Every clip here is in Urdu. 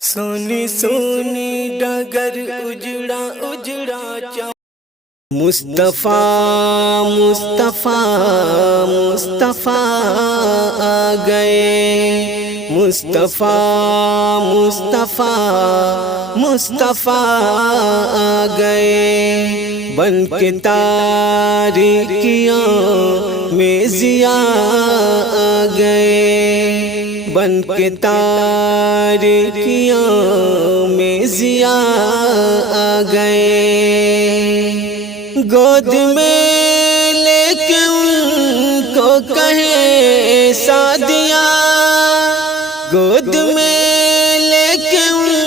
سونی سونی ڈگر اجڑا اجڑا چا مصطفیٰ مصطفیٰ مصطفیٰ آ گئے، مصطفیٰ مصطفیٰ مصطفیٰ آ گئے، بن کے تاریکیوں میں ضیاء آ گئے، بن کے تاریکیوں میں ضیاء آ گئے، گود میں لے کے ان کو کہے سعدیہ، گود میں لے کے ان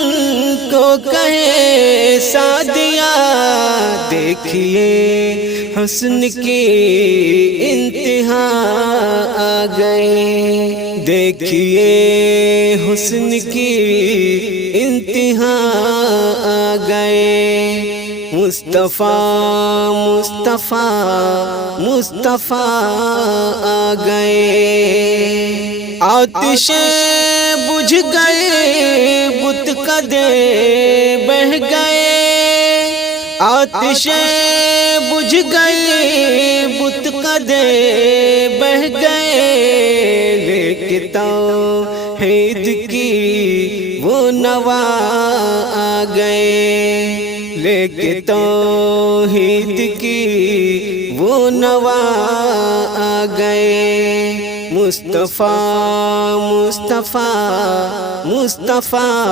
کو کہے سعدیہ، دیکھیے حسن کی انتہا آ گئے، دیکھیے حسن کی انتہا آ گئے، مصطفیٰ مصطفیٰ مصطفیٰ آ گئے، آتشیں بجھ گئے بت کدے بہہ گئے، آتشیں بجھ گئے بت کدے بہہ گئے، لیکن توحید کی وہ نوا آ گئے، لیکن توحید کی وہ نوا آ گئے، مصطفیٰ مصطفیٰ مصطفیٰ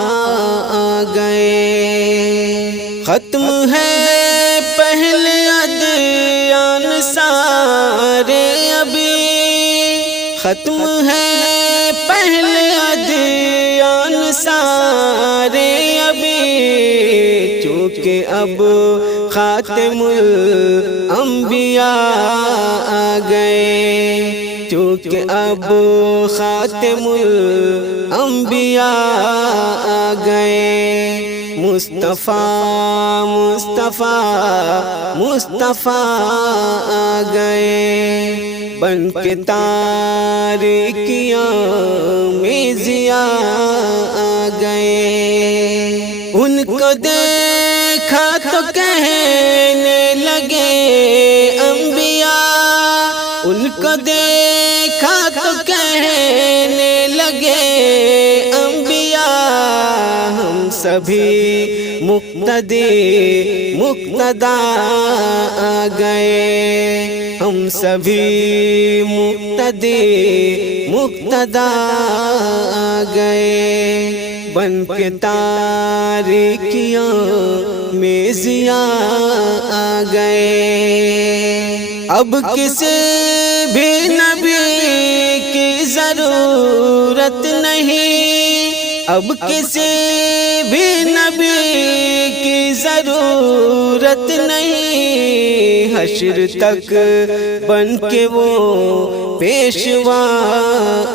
آ گئے، ختم ہے پہلے ادیان سارے ابھی، ختم ہے پہلے ادیان سارے ابھی، کہ اب خاتم الانبیاء آ گئے، چونکہ اب خاتم الانبیاء آ گئے، مصطفیٰ مصطفیٰ مصطفیٰ آ گئے، بن کے تاریکیوں میں ضیاء آ گئے، ان کو دیکھا تو کہنے لگے انبیاء، ان کو دیکھا تو کہنے لگے انبیاء، ہم سبھی مقتدی مقتدا آ گئے، ہم سبھی مقتدی مقتدا آ گئے، بن کے تاریکیوں میں ضیاء آ گئے، اب کسی بھی نبی کی ضرورت نہیں، اب کسی بھی نبی کی ضرورت نہیں، حشر تک بن کے وہ پیشوا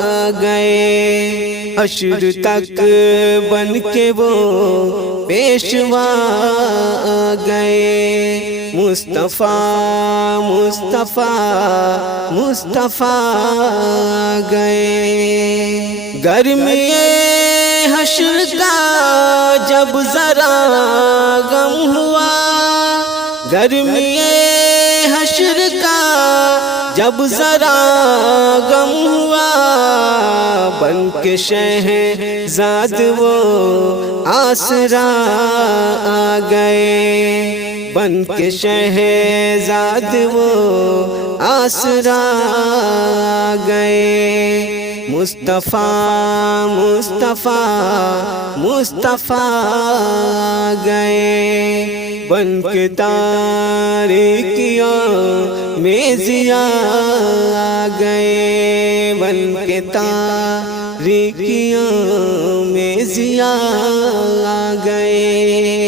آ گئے، حشر تک بن کے وہ پیشوا آ گئے، مصطفیٰ مصطفیٰ مصطفیٰ آ گئے، گرمی حشر کا جب ذرا غم ہوا، گرمی حشر کا جب ذرا غم ہوا، بن کے شہزاد وہ آسرا آ گئے، بن کے شہزاد وہ آسرا آ گئے، مصطفیٰ مصطفیٰ مصطفیٰ آ گئے، بن کے تاریکیوں میں ضیاء آ گئے، بن کے تاریکیوں میں ضیاء آ گئے۔